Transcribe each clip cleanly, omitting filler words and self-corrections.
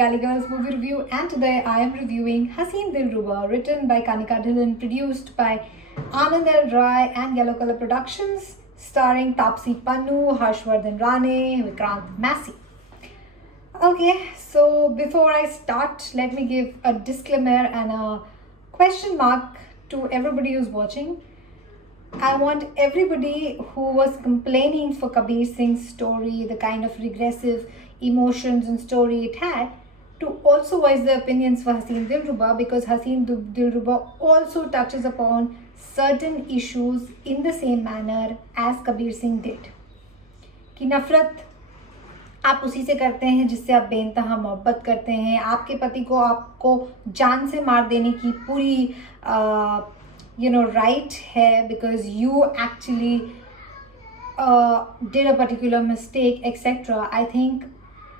Gali Girls Movie Review, and today I am reviewing Haseen Dilruba, written by Kanika Dhillon, produced by Anand L. Rai and Yellow Color Productions, starring Taapsee Pannu, Harshvardhan Rane, Vikrant Massey. Okay, so before I start, let me give a disclaimer and a question mark to everybody who's watching. I want everybody who was complaining for Kabir Singh's story, the kind of regressive emotions and story it had, to also voice their opinions for Haseen Dilruba, because Haseen Dilruba also touches upon certain issues in the same manner as Kabir Singh did. कि नफरत आप उसी से करते हैं जिससे आप बेइंतहा मोहब्बत करते हैं. आपके पति को आपको जान से मार देने की पूरी right है because you actually did a particular mistake, etc. I think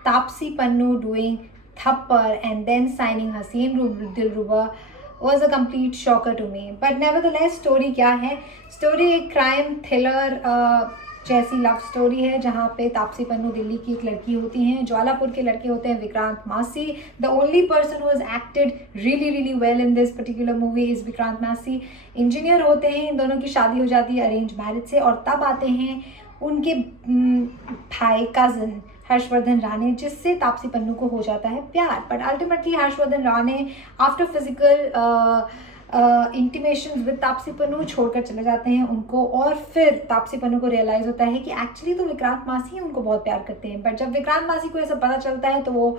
Taapsee Pannu doing Thappar and then signing Haseen Dilruba was a complete shocker to me. But nevertheless, story क्या है? Story एक crime thriller जैसी love story है, जहाँ पे तापसी पन्नू दिल्ली की एक लड़की होती हैं, ज्वालापुर के लड़के होते हैं विक्रांत मासी. The only person who has acted really well in this particular movie is Vikrant मासी. इंजीनियर होते हैं, इन दोनों की शादी हो जाती है अरेंज मैरिज से, और तब आते हैं उनके भाई कजन हर्षवर्धन राणे, जिससे तापसी पन्नू को हो जाता है प्यार. But ultimately Harshvardhan Rane after physical intimations with Taapsee Pannu छोड़कर चले जाते हैं उनको, और फिर तापसी पन्नू को रियलाइज होता है कि एक्चुअली तो विक्रांत मासी ही उनको बहुत प्यार करते हैं. बट जब विक्रांत मासी को ये सब पता चलता है तो वो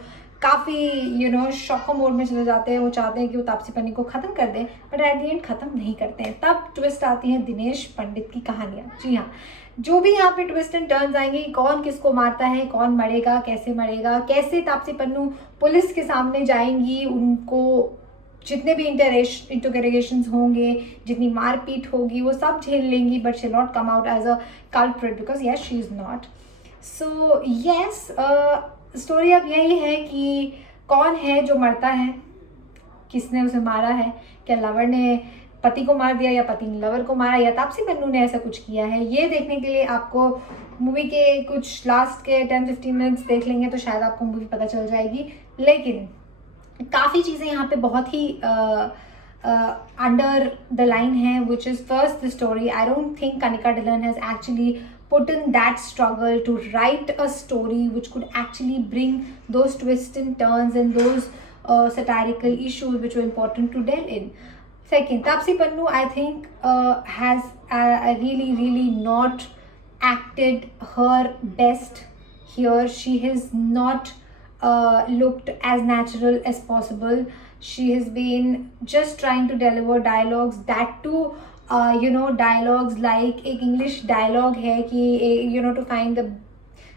काफ़ी शॉको मोड में चले जाते हैं. वो चाहते हैं कि वो तापसी पन्नू को ख़त्म कर दें, बट एट द एंड ख़त्म नहीं करते हैं. तब ट्विस्ट आती हैं दिनेश पंडित की कहानियाँ. जी हाँ, जो भी यहाँ पे ट्विस्ट एंड टर्न्स आएंगे, कौन किसको मारता है, कौन मरेगा, कैसे तापसी पन्नू पुलिस के सामने जाएंगी, उनको जितने भी इंटरोगेशंस होंगे, जितनी मारपीट होगी, वो सब झेल लेंगी, but she not come out as a culprit because yes she is not. So yes, story अब यही है कि कौन है जो मरता है, किसने उसे मारा है, क्या लवर ने पति को मार दिया या पति ने लवर को मारा, या तापसी पन्नू ने ऐसा कुछ किया है. ये देखने के लिए आपको मूवी के कुछ लास्ट के 10-15 मिनट्स देख लेंगे तो शायद आपको मूवी पता चल जाएगी. लेकिन काफ़ी चीज़ें यहाँ पे बहुत ही अंडर द लाइन है, which is first the story. I don't think Kanika Dhillon has actually put in that struggle to write a story which could actually bring those twists and turns and those satirical issues which were important to deal in. Second, Taapsee Pannu, I think, has really not acted her best here. She has not looked as natural as possible. She has been just trying to deliver dialogues, that too dialogues like एक English dialogue है कि to find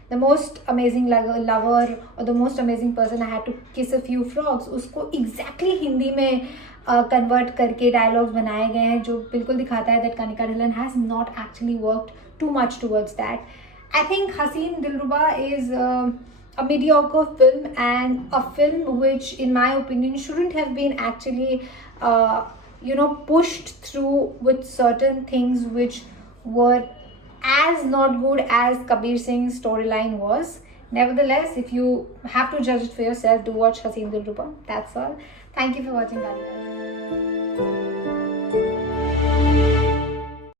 the most amazing lover or the most amazing person I had to kiss a few frogs, उसको exactly Hindi में convert करके dialogues बनाए गए हैं, जो बिल्कुल दिखाता है that Kanika Dhillon has not actually worked too much towards that. I think Haseen Dilruba is a mediocre film, and a film which in my opinion shouldn't have been actually pushed through with certain things which were as not good as Kabir Singh's storyline was. Nevertheless, if you have to judge it for yourself, do watch Haseen Dilruba. That's all. Thank you for watching, guys.